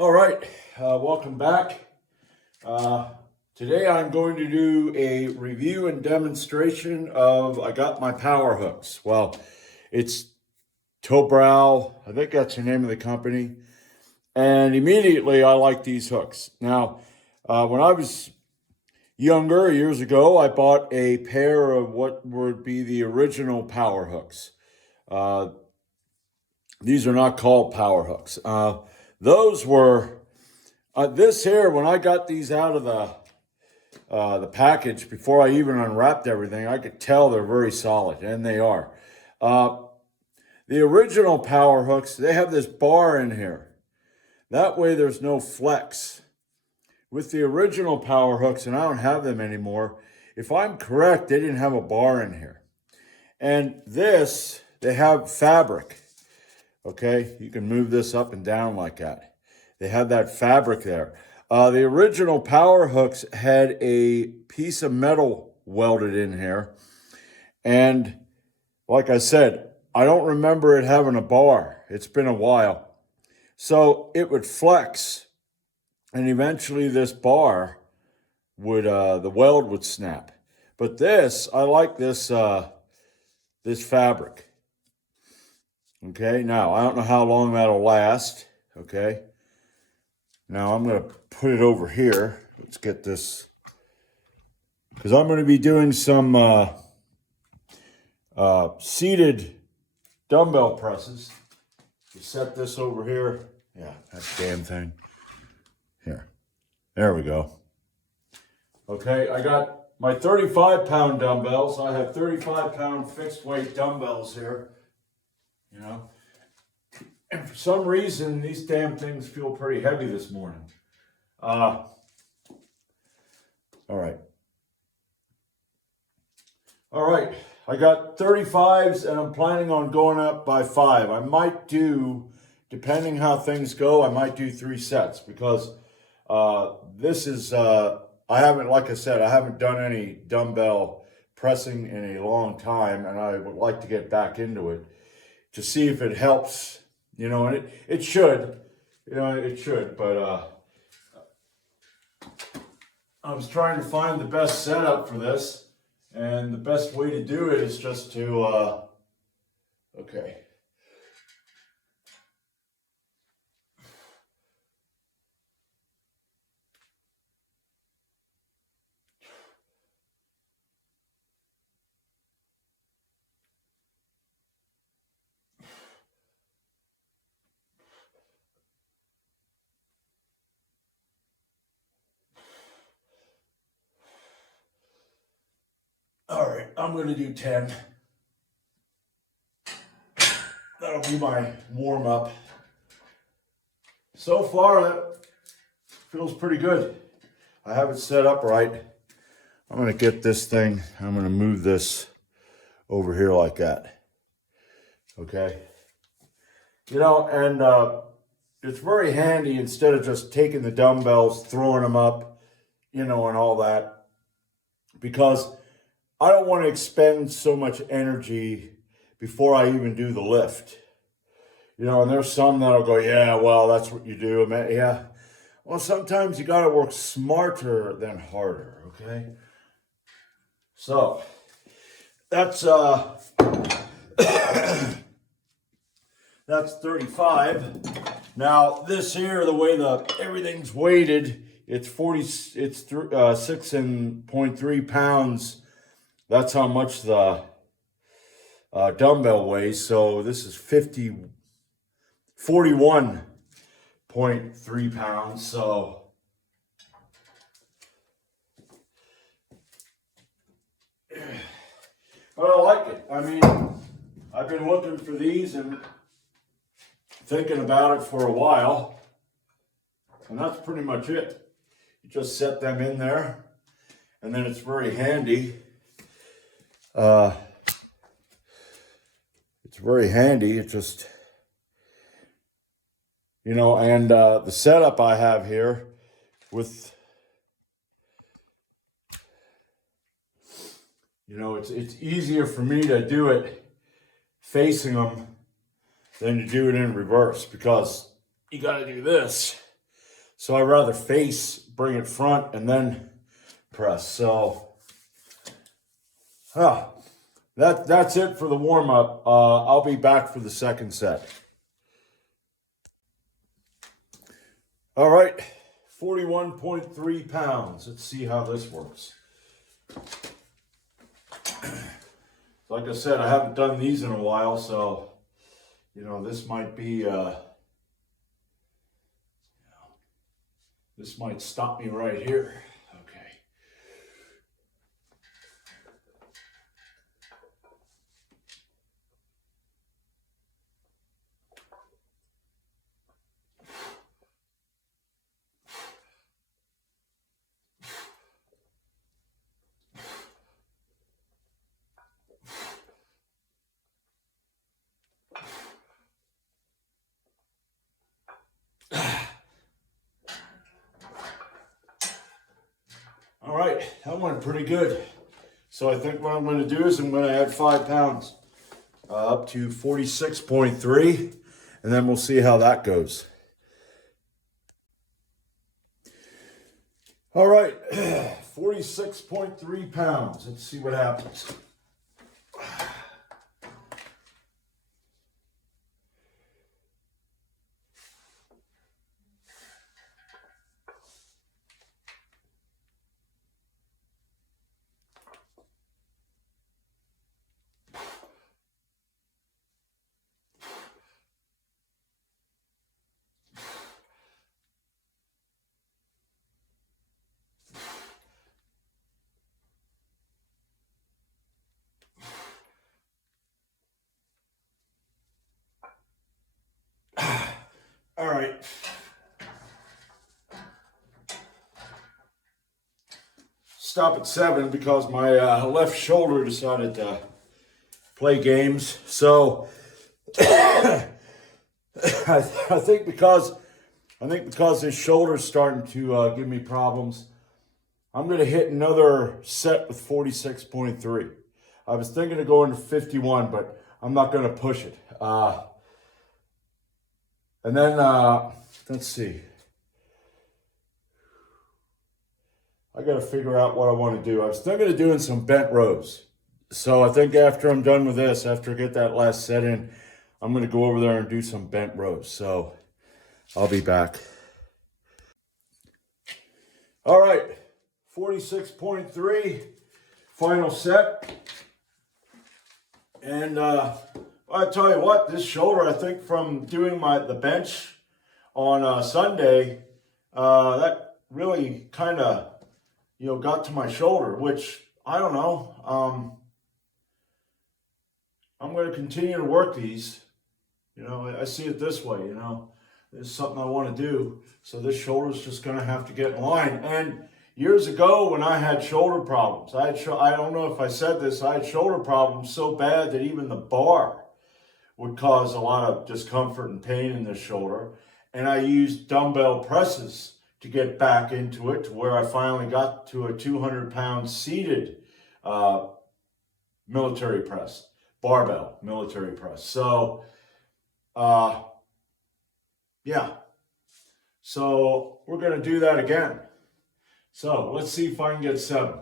All right, welcome back. Today I'm going to do a review and demonstration of, I got my power hooks. Well, it's TOBWOF, I think that's the name of the company. And immediately I like these hooks. Now, when I was younger, years ago, I bought a pair of what would be the original power hooks. These are not called power hooks. Those were this here. When I got these out of the package before I even unwrapped everything, I could tell they're very solid, and they are. The original power hooks, they have this bar in here. That way, there's no flex. With the original power hooks, and I don't have them anymore. If I'm correct, they didn't have a bar in here. And this, they have fabric. Okay, you can move this up and down like that. They have that fabric there. The original power hooks had a piece of metal welded in here. And like I said, I don't remember it having a bar. It's been a while. So it would flex. And eventually this bar would, the weld would snap. But this, I like this, this fabric. Okay, now I don't know how long that'll last. Okay, now I'm going to put it over here. Let's get this, because I'm going to be doing some seated dumbbell presses. You set this over here. Yeah, that damn thing. Here, there we go. Okay, I got my 35-pound dumbbells. I have 35-pound fixed weight dumbbells here. You know, and for some reason, these damn things feel pretty heavy this morning. All right. All right, I got 35s and I'm planning on going up by 5. I might do, depending how things go, I might do 3 sets because this is, I haven't, like I said, I haven't done any dumbbell pressing in a long time, and I would like to get back into it to see if it helps, you know, and it should, you know, it should, but I was trying to find the best setup for this, and the best way to do it is just to, okay. All right, I'm going to do 10. That'll be my warm up. So far, that feels pretty good. I have it set up right. I'm going to get this thing, I'm going to move this over here like that. Okay. You know, and it's very handy instead of just taking the dumbbells, throwing them up, you know, and all that, because I don't want to expend so much energy before I even do the lift. You know, and there's some that'll go, yeah, well, that's what you do. Yeah. Well, sometimes you got to work smarter than harder, okay? So, that's that's 35. Now, this here, the way everything's weighted, it's 6.3 pounds. That's how much the dumbbell weighs. So this is 41.3 pounds. So but I like it. I mean, I've been looking for these and thinking about it for a while. And that's pretty much it. You just set them in there, and then it's very handy. It's very handy. It just, you know, and the setup I have here with, you know, it's easier for me to do it facing them than to do it in reverse, because you got to do this So I'd rather bring it front and then press. So that's it for the warm-up. I'll be back for the second set. All right, 41.3 pounds. Let's see how this works. Like I said, I haven't done these in a while, so, this might be, this might stop me right here. Okay. All right, that went pretty good. So I think what I'm going to do is I'm going to add 5 pounds up to 46.3, and then we'll see how that goes. All right, 46.3 pounds. Let's see what happens. All right. Stop at 7 because my left shoulder decided to play games. So I think because this shoulder's starting to give me problems, I'm going to hit another set with 46.3. I was thinking of going to 51, but I'm not going to push it. And then, let's see. I got to figure out what I want to do. I was thinking of doing some bent rows. So I think after I'm done with this, after I get that last set in, I'm going to go over there and do some bent rows. So I'll be back. All right, 46.3, final set. And I tell you what, this shoulder, I think from doing the bench on Sunday, that really kind of, got to my shoulder, which I don't know. I'm going to continue to work these. I see it this way, It's something I want to do. So this shoulder's just going to have to get in line. And years ago when I had shoulder problems, I don't know if I said this, I had shoulder problems so bad that even the bar would cause a lot of discomfort and pain in this shoulder. And I used dumbbell presses to get back into it, to where I finally got to a 200-pound seated military press, barbell military press. So, yeah. So we're going to do that again. So let's see if I can get 7.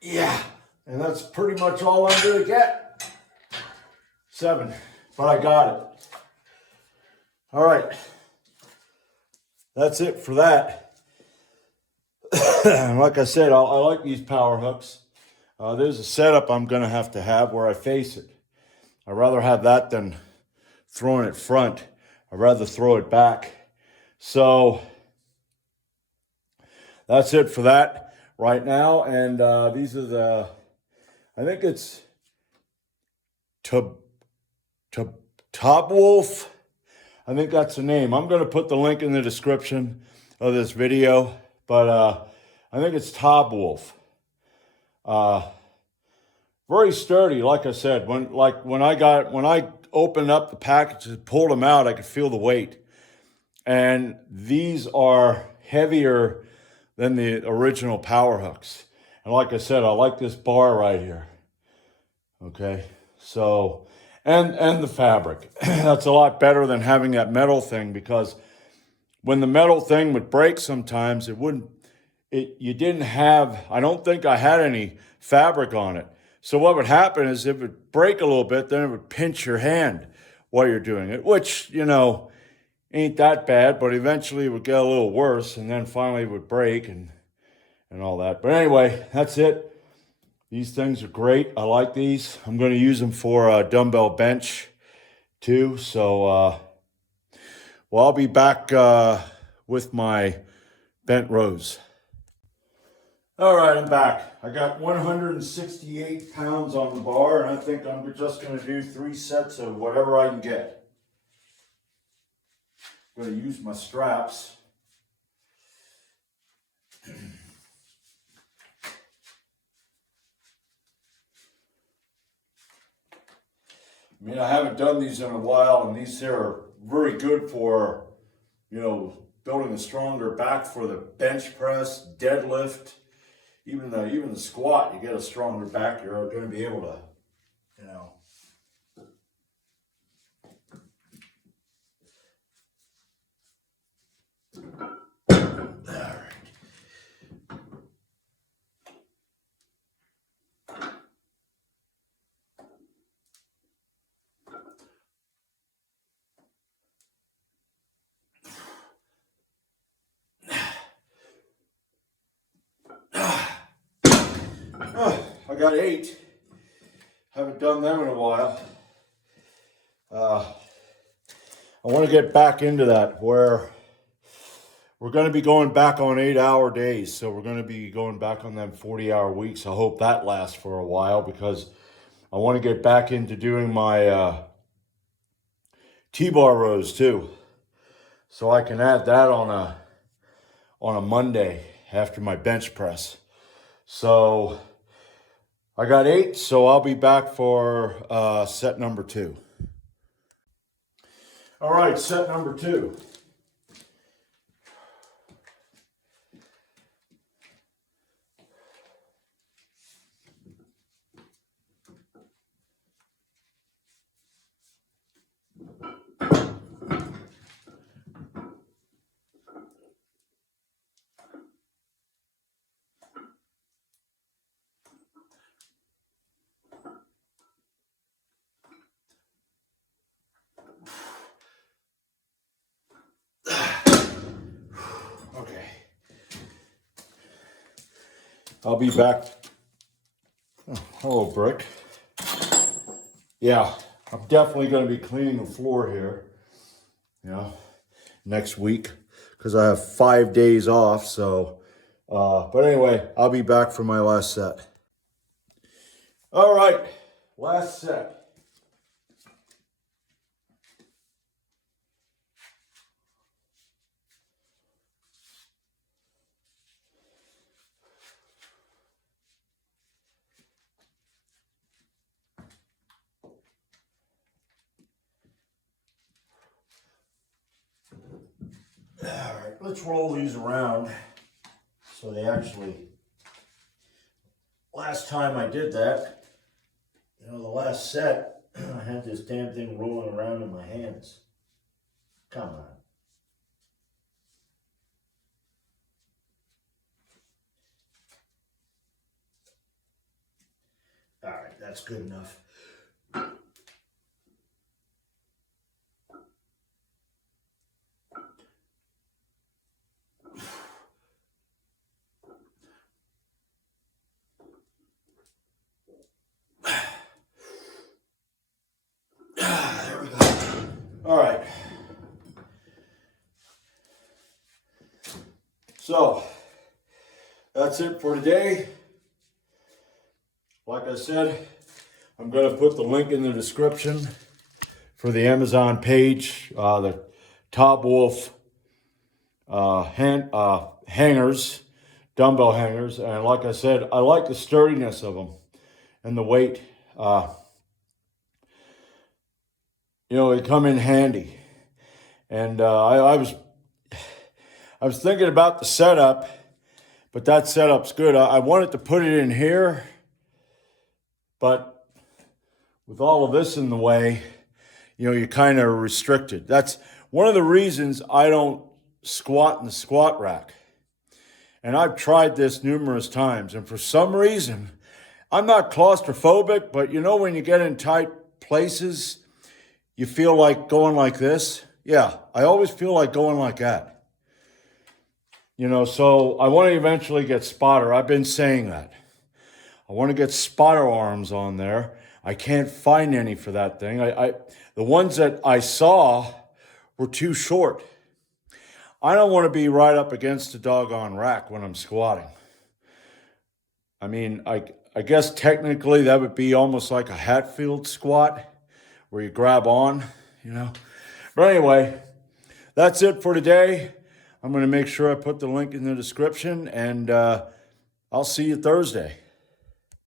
Yeah, and that's pretty much all I'm going to get. 7, but I got it. All right, that's it for that. Like I said, I like these power hooks. There's a setup I'm going to have where I face it. I'd rather have that than throwing it front. I'd rather throw it back. So that's it for that right now. And these are I think it's TOBWOLF. I think that's the name. I'm going to put the link in the description of this video. But I think it's TOBWOLF. Very sturdy, like I said. When I opened up the packages, pulled them out, I could feel the weight. And these are heavier than the original power hooks. And like I said, I like this bar right here. Okay, so and the fabric. That's a lot better than having that metal thing, because when the metal thing would break sometimes, you didn't have, I don't think I had any fabric on it. So what would happen is it would break a little bit, then it would pinch your hand while you're doing it, which, ain't that bad, but eventually it would get a little worse, and then finally it would break and all that. But anyway, that's it. These things are great. I like these. I'm going to use them for a dumbbell bench too. So, well, I'll be back with my bent rows. All right, I'm back. I got 168 pounds on the bar, and I think I'm just going to do 3 sets of whatever I can get. I'm going to use my straps. I mean, I haven't done these in a while, and these here are very good for, building a stronger back for the bench press, deadlift, even the squat. You get a stronger back, you're going to be able to, I got 8. Haven't done them in a while. I want to get back into that, where we're going to be going back on 8-hour days. So we're going to be going back on them 40-hour weeks. I hope that lasts for a while, because I want to get back into doing my T-bar rows too. So I can add that on a Monday after my bench press. So I got 8, so I'll be back for set number 2. All right, set number 2. Okay. I'll be back. Oh, hello, Brick. Yeah, I'm definitely going to be cleaning the floor here, next week, because I have 5 days off. So, but anyway, I'll be back for my last set. All right, last set. All right, let's roll these around so they actually, last time I did that, the last set, I had this damn thing rolling around in my hands. Come on. All right, that's good enough. There we go. All right. So, that's it for today. Like I said, I'm going to put the link in the description for the Amazon page, the TOBWOLF hangers, dumbbell hangers. And like I said, I like the sturdiness of them and the weight. They come in handy. And I was thinking about the setup, but that setup's good. I wanted to put it in here, but with all of this in the way, you're kind of restricted. That's one of the reasons I don't squat in the squat rack. And I've tried this numerous times, and for some reason, I'm not claustrophobic, but when you get in tight places, you feel like going like this. Yeah, I always feel like going like that. So I want to eventually get spotter. I've been saying that. I want to get spotter arms on there. I can't find any for that thing. The ones that I saw were too short. I don't want to be right up against the doggone rack when I'm squatting. I mean, I guess technically that would be almost like a Hatfield squat where you grab on, But anyway, that's it for today. I'm going to make sure I put the link in the description, and I'll see you Thursday.